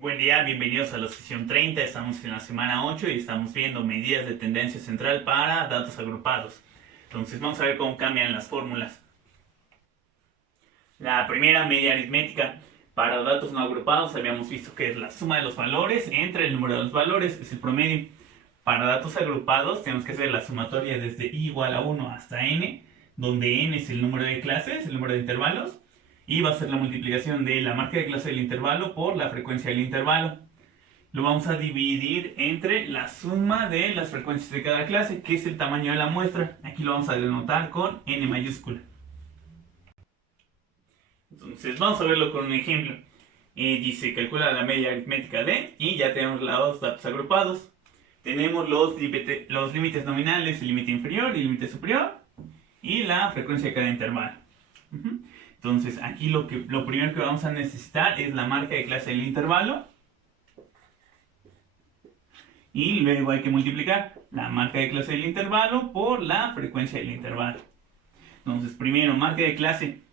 Buen día, bienvenidos a la sesión 30. Estamos en la semana 8 y estamos viendo medidas de tendencia central para datos agrupados. Entonces vamos a ver cómo cambian las fórmulas. La primera, media aritmética. Para datos no agrupados habíamos visto que es la suma de los valores entre el número de los valores, es el promedio. Para datos agrupados tenemos que hacer la sumatoria desde i igual a 1 hasta n, donde n es el número de clases, el número de intervalos, y va a ser la multiplicación de la marca de clase del intervalo por la frecuencia del intervalo. Lo vamos a dividir entre la suma de las frecuencias de cada clase, que es el tamaño de la muestra. Aquí lo vamos a denotar con n mayúscula. Entonces vamos a verlo con un ejemplo. Dice, calcula la media aritmética de, y ya tenemos los datos agrupados. Tenemos los límites nominales, el límite inferior y el límite superior, y la frecuencia de cada intervalo. Entonces aquí lo primero que vamos a necesitar es la marca de clase del intervalo. Y luego hay que multiplicar la marca de clase del intervalo por la frecuencia del intervalo. Entonces primero, marca de clase.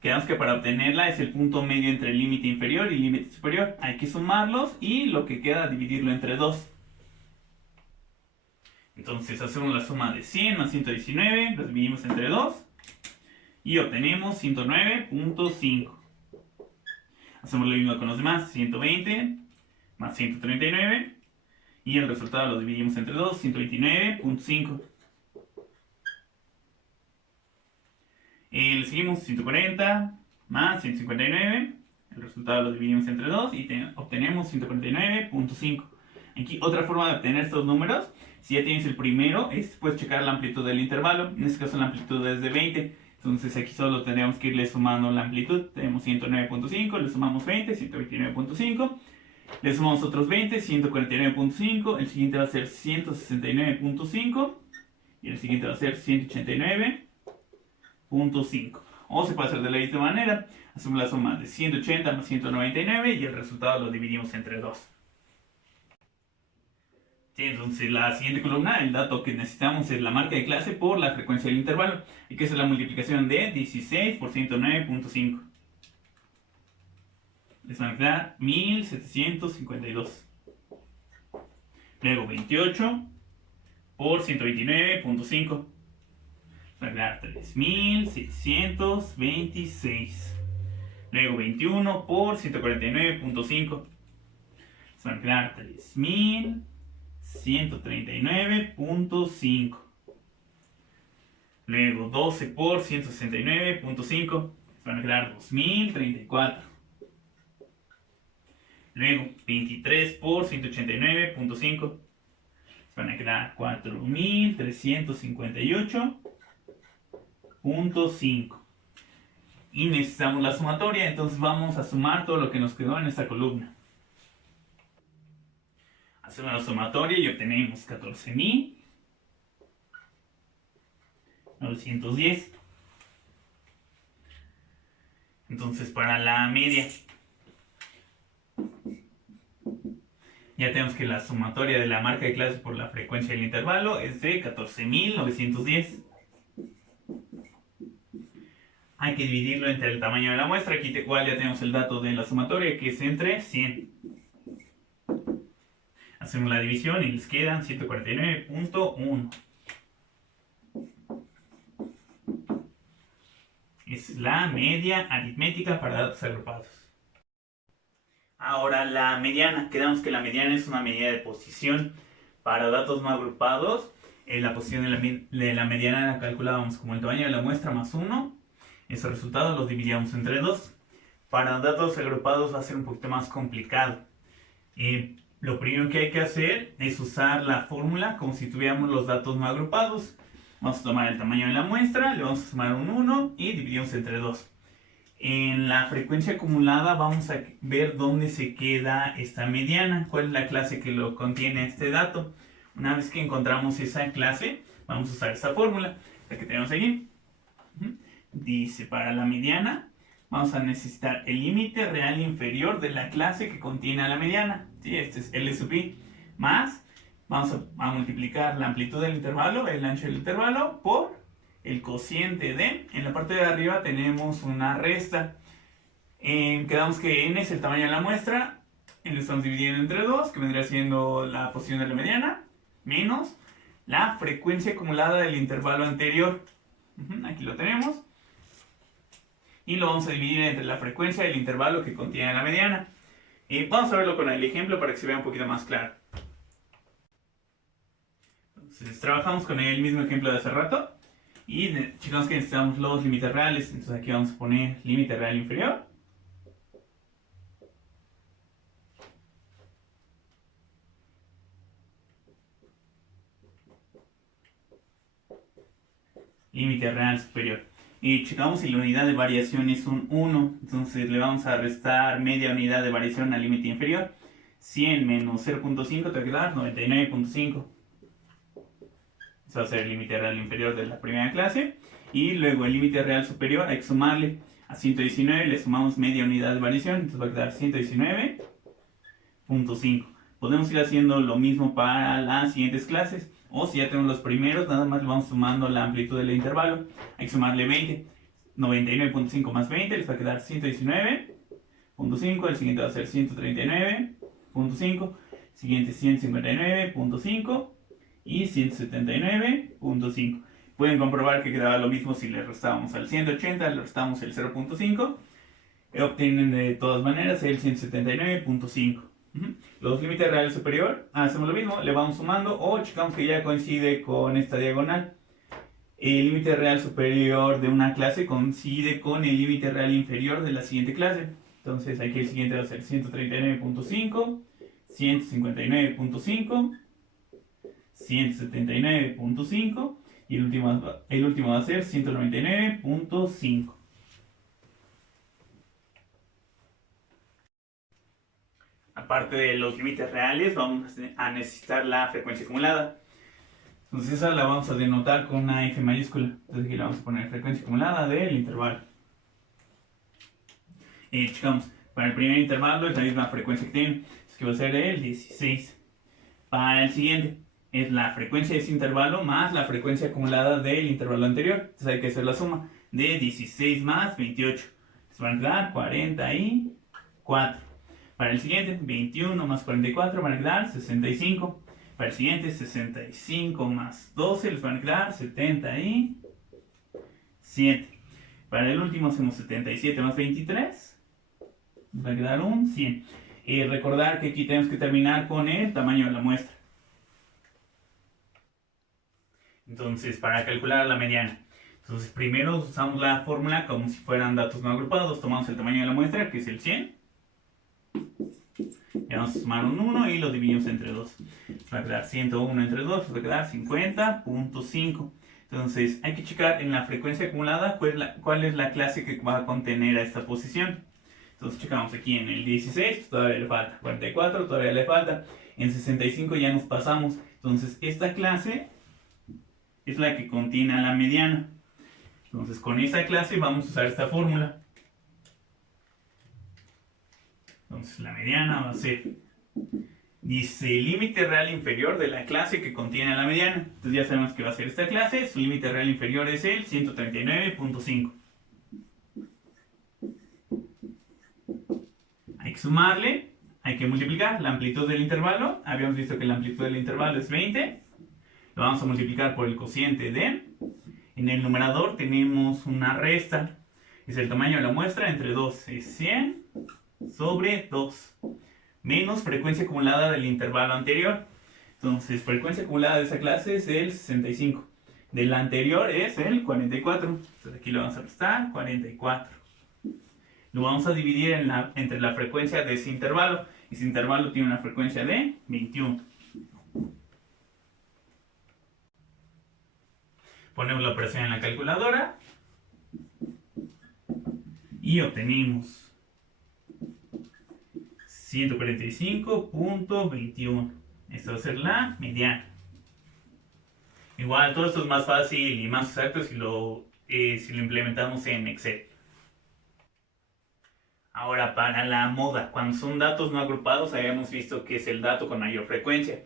Quedamos que para obtenerla es el punto medio entre el límite inferior y el límite superior. Hay que sumarlos y lo que queda dividirlo entre 2. Entonces hacemos la suma de 100 más 119, los dividimos entre 2 y obtenemos 109.5. Hacemos lo mismo con los demás, 120 más 139 y el resultado lo dividimos entre 2, 129.5. Le seguimos 140 más 159, el resultado lo dividimos entre 2 y obtenemos 149.5. Aquí otra forma de obtener estos números, si ya tienes el primero, puedes checar la amplitud del intervalo. En este caso la amplitud es de 20, entonces aquí solo tendríamos que irle sumando la amplitud. Tenemos 109.5, le sumamos 20, 129.5, le sumamos otros 20, 149.5, el siguiente va a ser 169.5 y el siguiente va a ser 189.5. O se puede hacer de la misma manera, hacemos la suma de 180 más 199 y el resultado lo dividimos entre 2. Entonces la siguiente columna, el dato que necesitamos es la marca de clase por la frecuencia del intervalo, y que es la multiplicación de 16 por 109.5. Les van a quedar 1752. Luego 28 por 129.5. Les van a quedar 3626. Luego 21 por 149.5. Les van a quedar 3139.5. Luego 12 por 169.5. Van a quedar 2034. Luego 23 por 189.5. Van a quedar 4358.5. Y necesitamos la sumatoria, entonces vamos a sumar todo lo que nos quedó en esta columna. Hacemos la sumatoria y obtenemos 14.910. Entonces para la media, ya tenemos que la sumatoria de la marca de clase por la frecuencia del intervalo es de 14.910. Hay que dividirlo entre el tamaño de la muestra. Aquí igual ya tenemos el dato de la sumatoria, que es entre 100. Hacemos la división y les quedan 149.1. Es la media aritmética para datos agrupados. Ahora la mediana. Quedamos que la mediana es una medida de posición para datos no agrupados. La posición de la mediana la calculábamos como el tamaño de la muestra más 1. Ese resultado los dividíamos entre 2. Para datos agrupados va a ser un poquito más complicado. Lo primero que hay que hacer es usar la fórmula como si tuviéramos los datos no agrupados. Vamos a tomar el tamaño de la muestra, le vamos a sumar un 1 y dividimos entre 2. En la frecuencia acumulada vamos a ver dónde se queda esta mediana, cuál es la clase que lo contiene este dato. Una vez que encontramos esa clase, vamos a usar esta fórmula, la que tenemos aquí. Dice, para la mediana vamos a necesitar el límite real inferior de la clase que contiene a la mediana. ¿Sí? Este es L sub i, más, vamos a multiplicar la amplitud del intervalo, el ancho del intervalo, por el cociente de, en la parte de arriba tenemos una resta. Quedamos que n es el tamaño de la muestra, y lo estamos dividiendo entre 2, que vendría siendo la posición de la mediana, menos la frecuencia acumulada del intervalo anterior. Aquí lo tenemos. Y lo vamos a dividir entre la frecuencia del intervalo que contiene la mediana. Vamos a verlo con el ejemplo para que se vea un poquito más claro. Entonces, trabajamos con el mismo ejemplo de hace rato. Y checamos que necesitamos los límites reales. Entonces aquí vamos a poner límite real inferior. Límite real superior. Y checamos si la unidad de variación es un 1. Entonces le vamos a restar media unidad de variación al límite inferior. 100 menos 0.5 te va a quedar 99.5. Eso va a ser el límite real inferior de la primera clase. Y luego el límite real superior hay que sumarle a 119. Le sumamos media unidad de variación. Entonces va a quedar 119.5. Podemos ir haciendo lo mismo para las siguientes clases. O si ya tenemos los primeros, nada más le vamos sumando la amplitud del intervalo. Hay que sumarle 20. 99.5 más 20 les va a quedar 119.5. El siguiente va a ser 139.5. Siguiente 159.5. Y 179.5. Pueden comprobar que quedaba lo mismo si le restábamos al 180, le restamos el 0.5. Obtienen de todas maneras el 179.5. Los límites reales superior, hacemos lo mismo, le vamos sumando o checamos que ya coincide con esta diagonal. El límite real superior de una clase coincide con el límite real inferior de la siguiente clase. Entonces aquí el siguiente va a ser 139.5, 159.5, 179.5 y el último va a ser 199.5. Aparte de los límites reales, vamos a necesitar la frecuencia acumulada. Entonces esa la vamos a denotar con una F mayúscula. Entonces aquí le vamos a poner frecuencia acumulada del intervalo. Checamos, para el primer intervalo es la misma frecuencia que tiene, es que va a ser el 16. Para el siguiente es la frecuencia de ese intervalo más la frecuencia acumulada del intervalo anterior. Entonces hay que hacer la suma de 16 más 28. Entonces van a quedar 44. Para el siguiente, 21 más 44 van a quedar 65. Para el siguiente, 65 más 12 les van a quedar 77. Para el último hacemos 77 más 23. Les va a quedar un 100. Recordar que aquí tenemos que terminar con el tamaño de la muestra. Entonces, para calcular la mediana. Entonces, primero usamos la fórmula como si fueran datos no agrupados. Tomamos el tamaño de la muestra, que es el 100. Le vamos a sumar un 1 y lo dividimos entre 2. Va a quedar 101 entre 2, va a quedar 50.5. Entonces hay que checar en la frecuencia acumulada cuál es la clase que va a contener a esta posición. Entonces checamos aquí en el 16, pues todavía le falta. 44 todavía le falta. En 65 ya nos pasamos. Entonces esta clase es la que contiene a la mediana. Entonces con esta clase vamos a usar esta fórmula. Entonces la mediana va a ser, dice, límite real inferior de la clase que contiene a la mediana. Entonces ya sabemos que va a ser esta clase, su límite real inferior es el 139.5. Hay que sumarle, hay que multiplicar la amplitud del intervalo. Habíamos visto que la amplitud del intervalo es 20. Lo vamos a multiplicar por el cociente de. En el numerador tenemos una resta. Es el tamaño de la muestra entre 2 es 100 sobre 2 menos frecuencia acumulada del intervalo anterior. Entonces frecuencia acumulada de esa clase es el 65, de la anterior es el 44. Entonces aquí lo vamos a restar 44. Lo vamos a dividir entre la frecuencia de ese intervalo. Ese intervalo tiene una frecuencia de 21. Ponemos la operación en la calculadora y obtenemos 145.21. Esta va a ser la mediana. Igual todo esto es más fácil y más exacto si lo implementamos en Excel. Ahora para la moda, cuando son datos no agrupados, habíamos visto que es el dato con mayor frecuencia.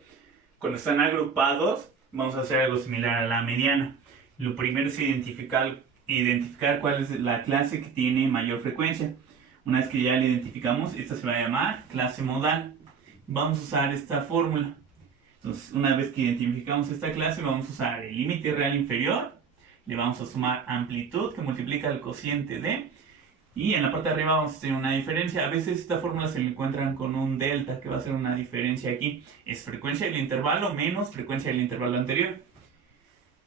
Cuando están agrupados, vamos a hacer algo similar a la mediana. Lo primero es identificar cuál es la clase que tiene mayor frecuencia. Una vez que ya la identificamos, esta se va a llamar clase modal. Vamos a usar esta fórmula. Entonces, una vez que identificamos esta clase, vamos a usar el límite real inferior. Le vamos a sumar amplitud que multiplica el cociente de. Y en la parte de arriba vamos a tener una diferencia. A veces esta fórmula se la encuentran con un delta, que va a ser una diferencia aquí. Es frecuencia del intervalo menos frecuencia del intervalo anterior.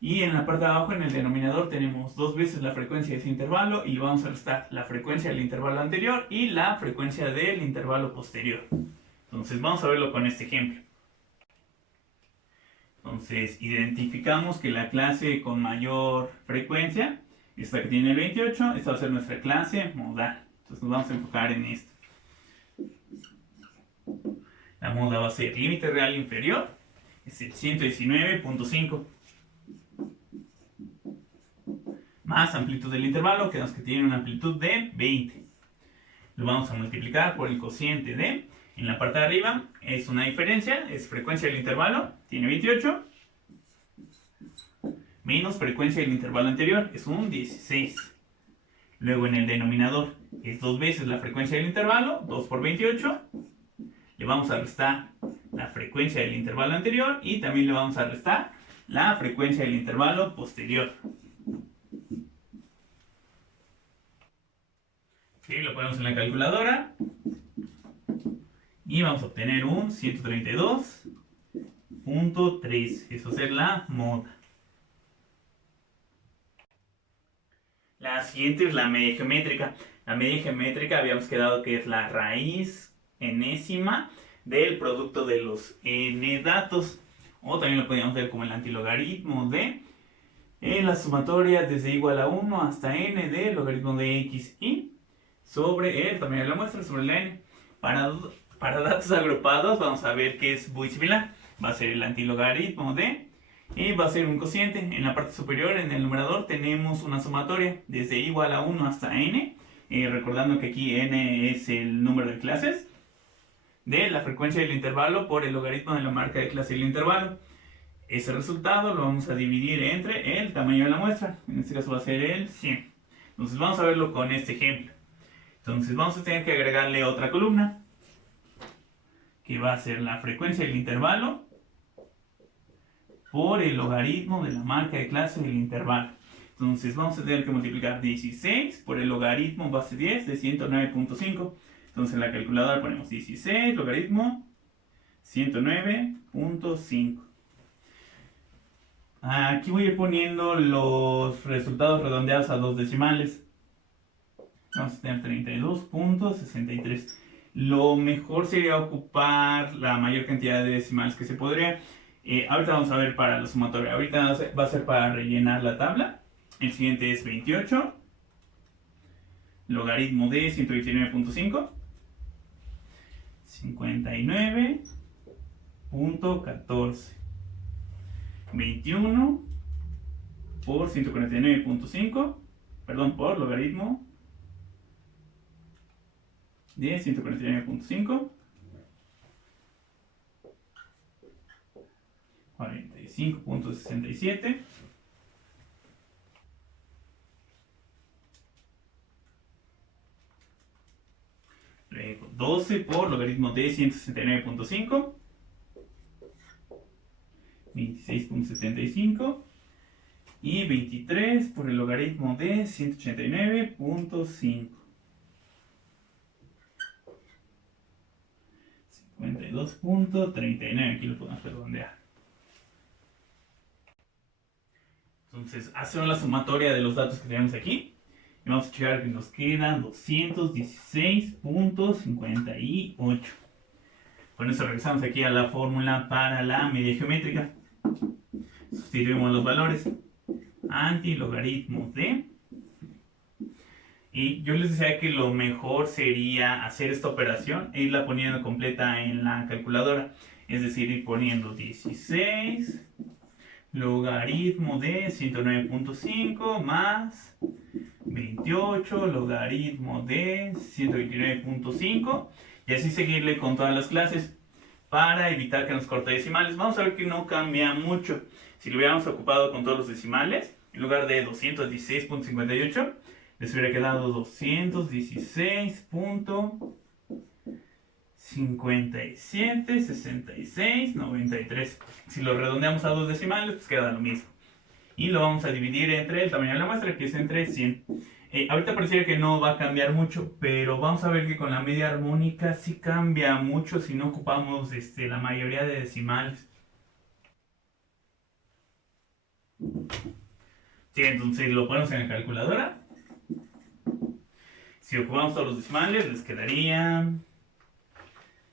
Y en la parte de abajo, en el denominador, tenemos dos veces la frecuencia de ese intervalo y le vamos a restar la frecuencia del intervalo anterior y la frecuencia del intervalo posterior. Entonces vamos a verlo con este ejemplo. Entonces identificamos que la clase con mayor frecuencia, esta que tiene 28, esta va a ser nuestra clase modal. Entonces nos vamos a enfocar en esto. La moda va a ser límite real inferior, es el 119.5. Más amplitud del intervalo, que tiene una amplitud de 20. Lo vamos a multiplicar por el cociente de. En la parte de arriba es una diferencia, es frecuencia del intervalo, tiene 28. Menos frecuencia del intervalo anterior, es un 16. Luego en el denominador es dos veces la frecuencia del intervalo, 2 por 28. Le vamos a restar la frecuencia del intervalo anterior y también le vamos a restar la frecuencia del intervalo posterior. ¿Sí? Lo ponemos en la calculadora y vamos a obtener un 132.3. Eso va a ser la moda. La siguiente es la media geométrica. La media geométrica habíamos quedado que es la raíz enésima del producto de los n datos. O también lo podríamos ver como el antilogaritmo de la sumatoria desde igual a 1 hasta n de logaritmo de x y sobre el tamaño de la muestra sobre la n. Para datos agrupados vamos a ver que es muy similar. Va a ser el antilogaritmo de y va a ser un cociente. En la parte superior, en el numerador, tenemos una sumatoria desde igual a 1 hasta n. Recordando que aquí n es el número de clases de la frecuencia del intervalo por el logaritmo de la marca de clase del intervalo. Ese resultado lo vamos a dividir entre el tamaño de la muestra. En este caso va a ser el 100. Entonces vamos a verlo con este ejemplo. Entonces vamos a tener que agregarle otra columna, que va a ser la frecuencia del intervalo por el logaritmo de la marca de clase del intervalo. Entonces vamos a tener que multiplicar 16 por el logaritmo base 10 de 109.5. Entonces en la calculadora ponemos 16 logaritmo 109.5. Aquí voy a ir poniendo los resultados redondeados a dos decimales. Vamos a tener 32.63. Lo mejor sería ocupar la mayor cantidad de decimales que se podría. Ahorita vamos a ver para la sumatoria. Ahorita va a ser para rellenar la tabla. El siguiente es 28. Logaritmo de 129.5. 59.14. 21 por 149.5. Perdón, por logaritmo de 149.5. 45.67. Luego 12 por logaritmo de 169.5. 26.75. Y 23 por el logaritmo de 189.5. 52.39. Aquí lo podemos redondear. Entonces hacemos la sumatoria de los datos que tenemos aquí y vamos a checar que nos quedan 216.58. Con eso regresamos aquí a la fórmula para la media geométrica. Sustituimos los valores. Antilogaritmo de. Y yo les decía que lo mejor sería hacer esta operación e irla poniendo completa en la calculadora. Es decir, ir poniendo 16 logaritmo de 109.5 más 28 logaritmo de 129.5 y así seguirle con todas las clases para evitar que nos corte decimales. Vamos a ver que no cambia mucho. Si lo hubiéramos ocupado con todos los decimales, en lugar de 216.58, les hubiera quedado 216.576693. Si lo redondeamos a dos decimales, pues queda lo mismo. Y lo vamos a dividir entre el tamaño de la muestra, que es entre 100. Ahorita pareciera que no va a cambiar mucho, pero vamos a ver que con la media armónica sí cambia mucho si no ocupamos la mayoría de decimales. Sí, entonces lo ponemos en la calculadora. Si ocupamos todos los decimales, les quedaría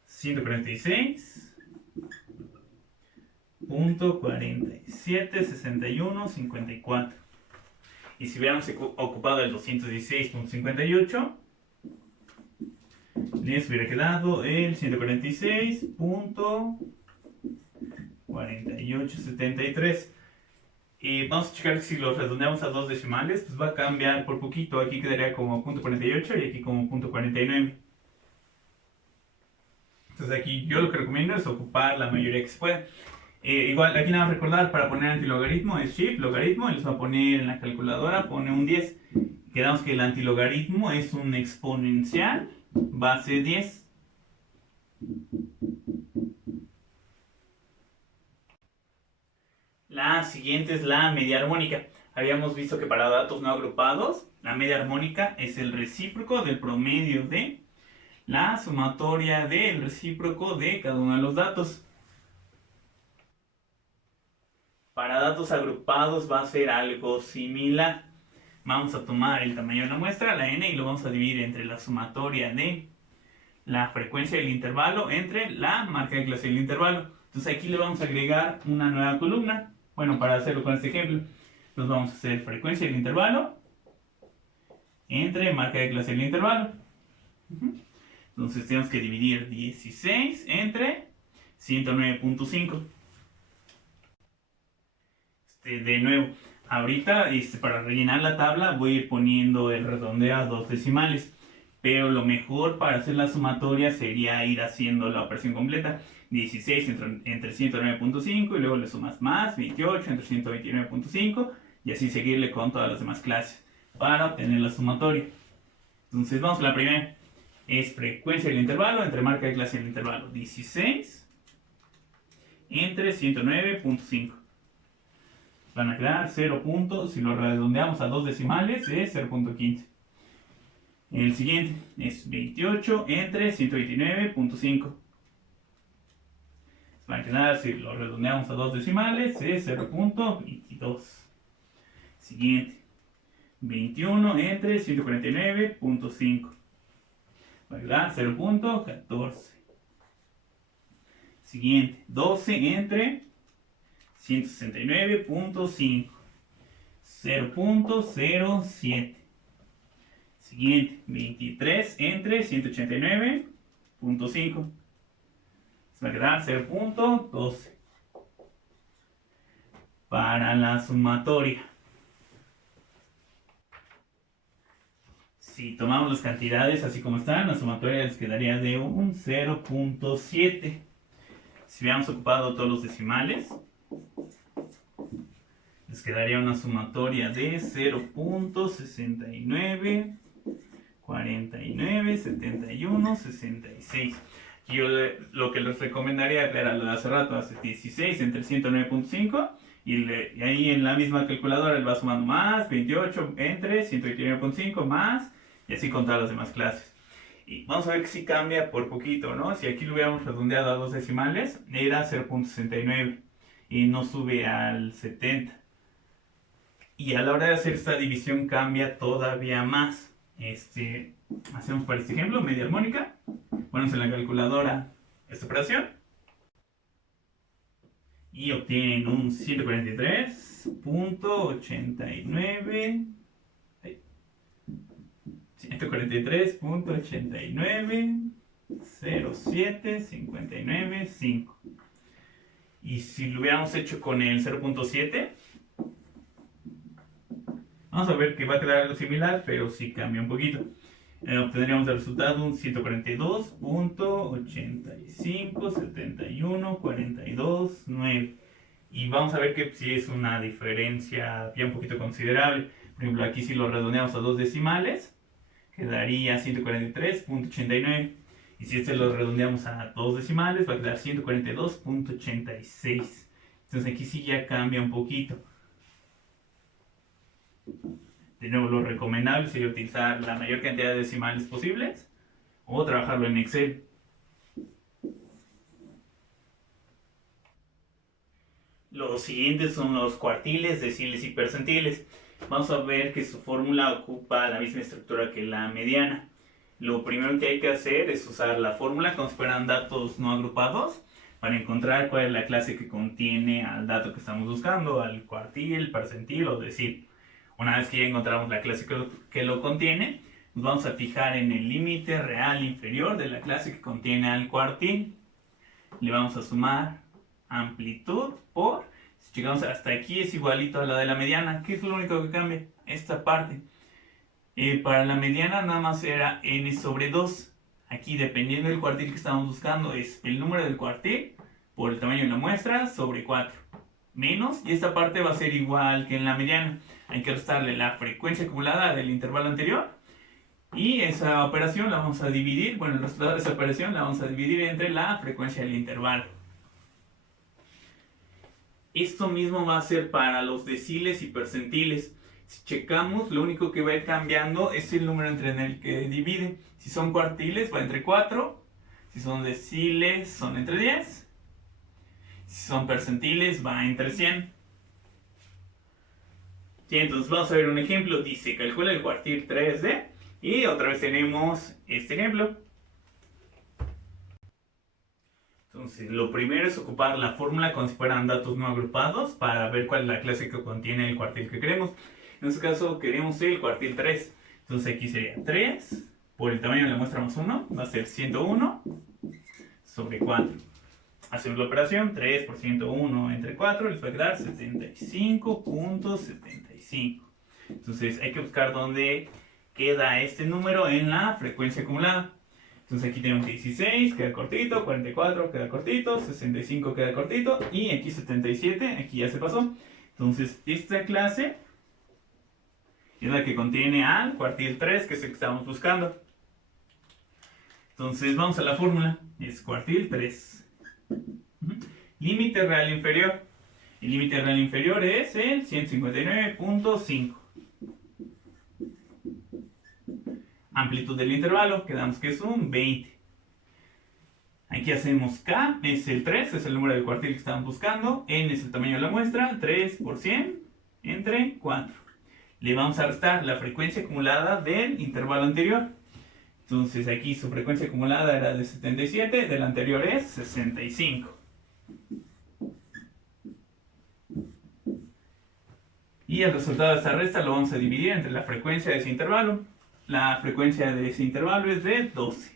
146.476154. Y si hubiéramos ocupado el 216.58, les hubiera quedado el 146.4873. Y vamos a checar si los redondeamos a dos decimales, pues va a cambiar por poquito. Aquí quedaría como .48 y aquí como .49. Entonces aquí yo lo que recomiendo es ocupar la mayoría que se pueda. Igual aquí nada más recordar, para poner antilogaritmo es shift, logaritmo, y les va a poner en la calculadora, pone un 10. Quedamos que el antilogaritmo es un exponencial base 10. La siguiente es la media armónica. Habíamos visto que para datos no agrupados, la media armónica es el recíproco del promedio de la sumatoria del recíproco de cada uno de los datos. Para datos agrupados va a ser algo similar. Vamos a tomar el tamaño de la muestra, la n, y lo vamos a dividir entre la sumatoria de la frecuencia del intervalo entre la marca de clase del intervalo. Entonces aquí le vamos a agregar una nueva columna. Bueno, para hacerlo con este ejemplo, nos vamos a hacer frecuencia del intervalo entre marca de clase del intervalo. Entonces tenemos que dividir 16 entre 109.5. De nuevo, ahorita para rellenar la tabla voy a ir poniendo el redondeo a dos decimales, pero lo mejor para hacer la sumatoria sería ir haciendo la operación completa. 16 entre 109.5 y luego le sumas más 28 entre 129.5 y así seguirle con todas las demás clases para obtener la sumatoria. Entonces vamos a la primera, es frecuencia del intervalo entre marca de clase del intervalo, 16 entre 109.5. Van a quedar 0. Si lo redondeamos a dos decimales es 0.15. El siguiente es 28 entre 129.5. Van a quedar, si lo redondeamos a dos decimales, es 0.22. Siguiente, 21 entre 149.5. Va a quedar 0.14. Siguiente, 12 entre 169.5. 0.07. Siguiente, 23 entre 189.5. Va a quedar 0.12. Para la sumatoria, si tomamos las cantidades así como están, la sumatoria les quedaría de un 0.7. Si hubiéramos ocupado todos los decimales, les quedaría una sumatoria de 0.69, 49, 71, 66. Yo lo que les recomendaría era lo de hace rato, hace 16 entre 109.5 y ahí en la misma calculadora él va sumando más, 28 entre 129.5 más y así con todas las demás clases. Y vamos a ver que sí cambia por poquito, ¿no? Si aquí lo hubiéramos redondeado a dos decimales, era 0.69 y no sube al 70. Y a la hora de hacer esta división cambia todavía más. Hacemos para este ejemplo media armónica. Ponemos en la calculadora esta operación y obtienen un 143.89 0759.5. Y si lo hubiéramos hecho con el 0.7, vamos a ver que va a quedar algo similar, pero sí cambia un poquito. Obtendríamos el resultado un 142.857142.9. Y vamos a ver que sí es una diferencia ya un poquito considerable, Por ejemplo, aquí si lo redondeamos a dos decimales, quedaría 143.89. Y si este lo redondeamos a dos decimales, va a quedar 142.86. Entonces aquí sí ya cambia un poquito. De nuevo, lo recomendable sería utilizar la mayor cantidad de decimales posibles o trabajarlo en Excel. Los siguientes son los cuartiles, deciles y percentiles. Vamos a ver que su fórmula ocupa la misma estructura que la mediana. Lo primero que hay que hacer es usar la fórmula como si fueran datos no agrupados para encontrar cuál es la clase que contiene al dato que estamos buscando, al cuartil, percentil o decil. Una vez que ya encontramos la clase que lo contiene, nos vamos a fijar en el límite real inferior de la clase que contiene al cuartil. Le vamos a sumar amplitud por, si llegamos hasta aquí es igualito a la de la mediana. ¿Qué es lo único que cambia? Esta parte. Para la mediana nada más era n sobre 2. Aquí dependiendo del cuartil que estamos buscando es el número del cuartil por el tamaño de la muestra sobre 4. Menos, y esta parte va a ser igual que en la mediana. Hay que restarle la frecuencia acumulada del intervalo anterior. Y esa operación la vamos a dividir, bueno, el resultado de esa operación la vamos a dividir entre la frecuencia del intervalo. Esto mismo va a ser para los deciles y percentiles. Si checamos, lo único que va a ir cambiando es el número entre el que divide. Si son cuartiles, va entre 4. Si son deciles, son entre 10. Si son percentiles, va entre 100. Y entonces vamos a ver un ejemplo. Dice, calcula el cuartil 3D. Y otra vez tenemos este ejemplo. Entonces, lo primero es ocupar la fórmula como si fueran datos no agrupados para ver cuál es la clase que contiene el cuartil que queremos. En este caso queremos el cuartil 3. Entonces aquí sería 3 por el tamaño de la muestra más 1. Va a ser 101 sobre 4. Hacemos la operación. 3 por 101 entre 4 les va a quedar 75.75. Entonces hay que buscar dónde queda este número en la frecuencia acumulada. Entonces aquí tenemos 16, queda cortito, 44 queda cortito, 65 queda cortito y aquí 77, aquí ya se pasó. Entonces esta clase es la que contiene al cuartil 3, que es el que estamos buscando. Entonces vamos a la fórmula, es cuartil 3. Límite real inferior. El límite real inferior es el 159.5. Amplitud del intervalo, quedamos que es un 20. Aquí hacemos K, es el 3, es el número del cuartil que estamos buscando. N es el tamaño de la muestra, 3 por 100 entre 4. Le vamos a restar la frecuencia acumulada del intervalo anterior. Entonces aquí su frecuencia acumulada era de 77, del anterior es 65. Y el resultado de esta resta lo vamos a dividir entre la frecuencia de ese intervalo. La frecuencia de ese intervalo es de 12.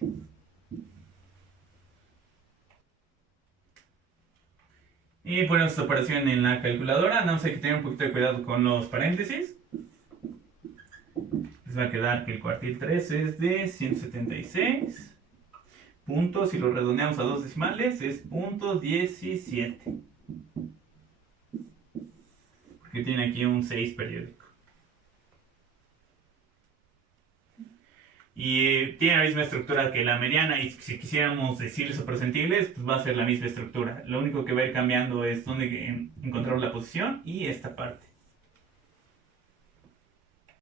Y ponemos esta operación en la calculadora. Nada más hay que tener un poquito de cuidado con los paréntesis. Les va a quedar que el cuartil 3 es de 176 puntos. Si lo redondeamos a dos decimales es .17. Porque tiene aquí un 6 periódico. Y tiene la misma estructura que la mediana, y si quisiéramos deciles o percentiles, pues va a ser la misma estructura. Lo único que va a ir cambiando es dónde encontramos la posición y esta parte.